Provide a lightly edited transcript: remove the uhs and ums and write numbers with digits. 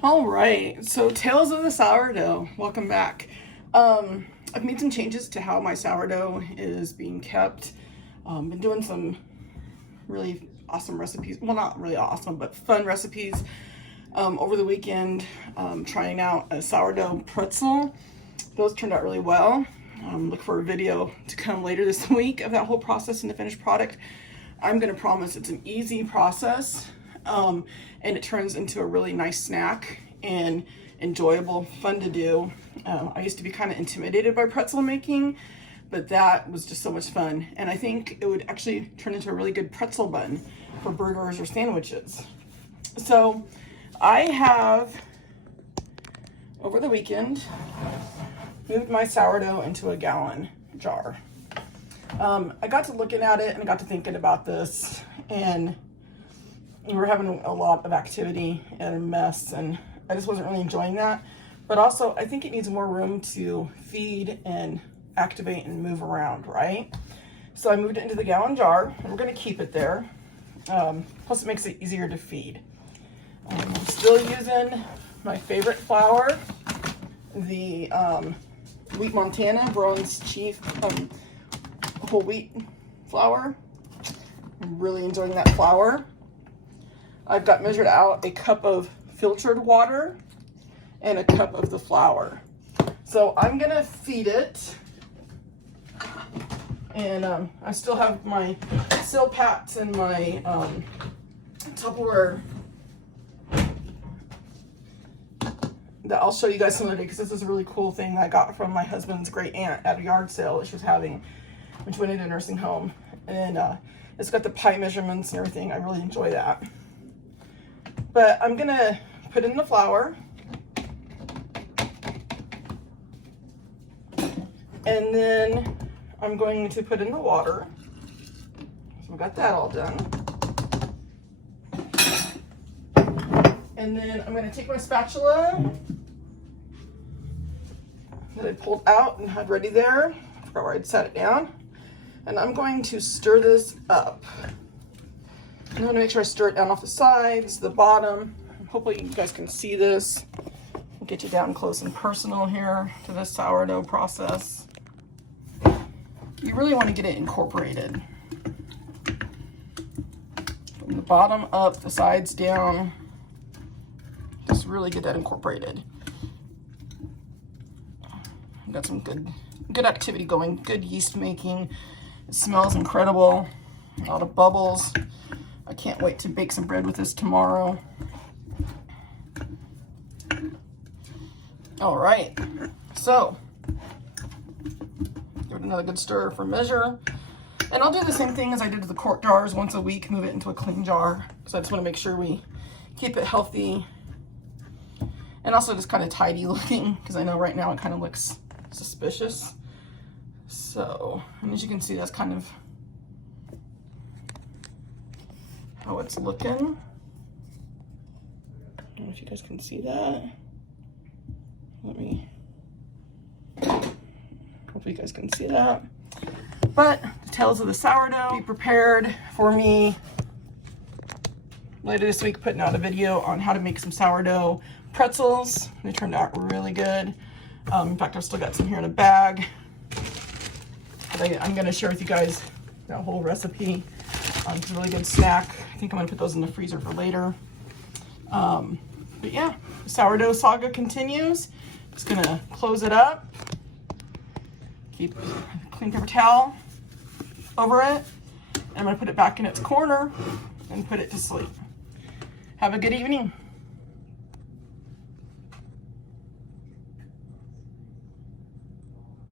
All right, so Tales of the Sourdough, welcome back. I've made some changes to how my sourdough is being kept. Been doing some really awesome recipes, well, not really awesome, but fun recipes over the weekend, trying out a sourdough pretzel. Those turned out really well. Look for a video to come later this week of that whole process and the finished product. I'm gonna promise it's an easy process. And it turns into a really nice snack and enjoyable, fun to do. I used to be kind of intimidated by pretzel making, but that was just so much fun. And I think it would actually turn into a really good pretzel bun for burgers or sandwiches. So I have, over the weekend, moved my sourdough into a gallon jar. I got to looking at it and I got to thinking about this, and we were having a lot of activity and a mess, and I just wasn't really enjoying that. But also, I think it needs more room to feed and activate and move around, right? So I moved it into the gallon jar, and we're gonna keep it there. Plus it makes it easier to feed. I'm still using my favorite flour, the Wheat Montana, Brown's Chief whole wheat flour. I'm really enjoying that flour. I've got measured out a cup of filtered water and a cup of the flour. So I'm gonna feed it. And I still have my Silpats and my Tupperware that I'll show you guys some other day, because this is a really cool thing that I got from my husband's great aunt at a yard sale that she was having when she went into a nursing home. And it's got the pie measurements and everything. I really enjoy that. But I'm gonna put in the flour, and then I'm going to put in the water. So we got that all done. And then I'm gonna take my spatula that I pulled out and had ready there. I forgot where I'd set it down. And I'm going to stir this up. I'm gonna make sure I stir it down off the sides, the bottom. Hopefully you guys can see this. I'll get you down close and personal here to the sourdough process. You really want to get it incorporated. From the bottom up, the sides down. Just really get that incorporated. I've got some good activity going, good yeast making. It smells incredible. A lot of bubbles. I can't wait to bake some bread with this tomorrow. All right, so give it another good stir for measure. And I'll do the same thing as I did to the quart jars once a week, move it into a clean jar. So I just want to make sure we keep it healthy and also just kind of tidy looking, because I know right now it kind of looks suspicious. So, and as you can see, that's kind of how it's looking. I don't know if you guys can see that. Hopefully you guys can see that. But the Tales of the Sourdough, be prepared for me later this week putting out a video on how to make some sourdough pretzels. They turned out really good. In fact, I've still got some here in a bag. But I'm gonna share with you guys that whole recipe. It's a really good snack. I think I'm gonna put those in the freezer for later. But yeah, the sourdough saga continues. Just gonna close it up. Keep a clean paper towel over it. And I'm gonna put it back in its corner and put it to sleep. Have a good evening.